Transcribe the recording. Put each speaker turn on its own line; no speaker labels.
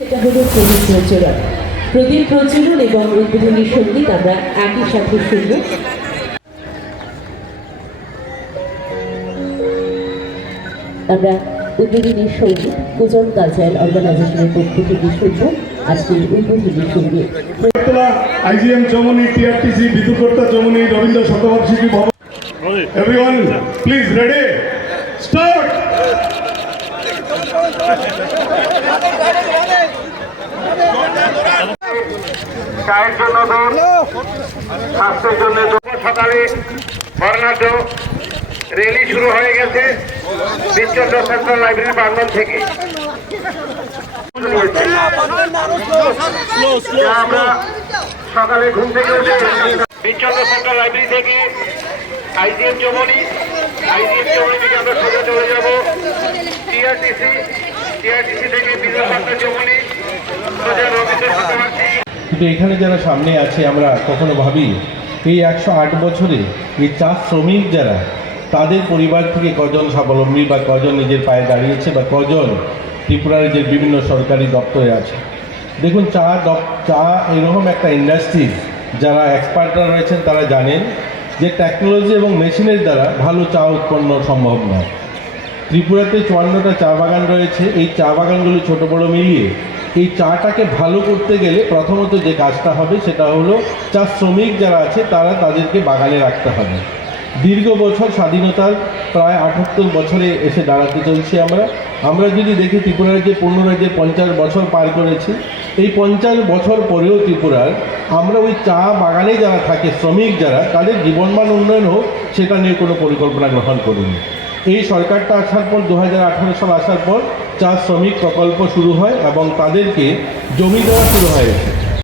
সেটা হলো প্রদীপ প্রদীপ প্রচুরণ এবং উদ্বোধনী সংগীত আমরা একই সাথে শুনব। আমরা উদ্বোধনী সংগীত কালচারাল অর্গানাইজেশনের পক্ষ থেকে শুনব। আজকের উদ্বোধনী
সংগীত। আইজিএম চমনি টিআরটিসি বিদ্যুৎকর্তা চমনি রবীন্দ্র শতবার্ষিকী ভবন। এভরিওয়ান প্লিজ রেডি স্টার্ট
চায়ের জন্য দৌড় স্বাস্থ্যের জন্য সকালে বর্ণাঢ্য র্যালি শুরু হয়ে গেছে। বিশ্বচন্দ্র সেন্ট্রাল লাইব্রেরি প্রাঙ্গন থেকে আমরা সকালে ঘুম থেকে বিশ্বচন্দ্র সেন্ট্রাল লাইব্রেরি থেকে আইজিএম থেকে
কিন্তু এখানে যারা সামনে আছে, আমরা কখনো ভাবি, এই একশো আট বছরে এই চা শ্রমিক যারা, তাদের পরিবার থেকে কজন স্বাবলম্বী বা কজন নিজের পায়ে দাঁড়িয়েছে বা কজন ত্রিপুরার যে বিভিন্ন সরকারি দপ্তরে আছে? দেখুন, চা চা এরকম একটা ইন্ডাস্ট্রি যারা এক্সপার্টরা রয়েছেন, তারা জানেন যে টেকনোলজি এবং মেশিনের দ্বারা ভালো চা উৎপন্ন সম্ভব নয়। ত্রিপুরাতে চুয়ান্নটা চা বাগান রয়েছে। এই চা বাগানগুলো ছোট বড় মিলিয়ে এই চাটাকে ভালো করতে গেলে প্রথমত যে কাজটা হবে সেটা হলো চা শ্রমিক যারা আছে তারা তাদেরকে বাগানে রাখতে হবে। দীর্ঘ বছর স্বাধীনতার প্রায় আটাত্তর বছরে এসে দাঁড়াতে চলছি আমরা। আমরা যদি দেখি ত্রিপুরার যে পূর্ণ রাজ্যে পঞ্চাশ বছর পার করেছি, এই পঞ্চাশ বছর পরেও ত্রিপুরার আমরা ওই চা বাগানে যারা থাকে, শ্রমিক যারা, তাদের জীবনমান উন্নয়ন হোক, সেটা নিয়ে কোনো পরিকল্পনা গ্রহণ করিনি। এই সরকারটা আসার পর দু হাজার আঠারো সাল আসার পর, চা শ্রমিক প্রকল্প শুরু হয় এবং তাদেরকে জমি দেওয়া শুরু হয়ে।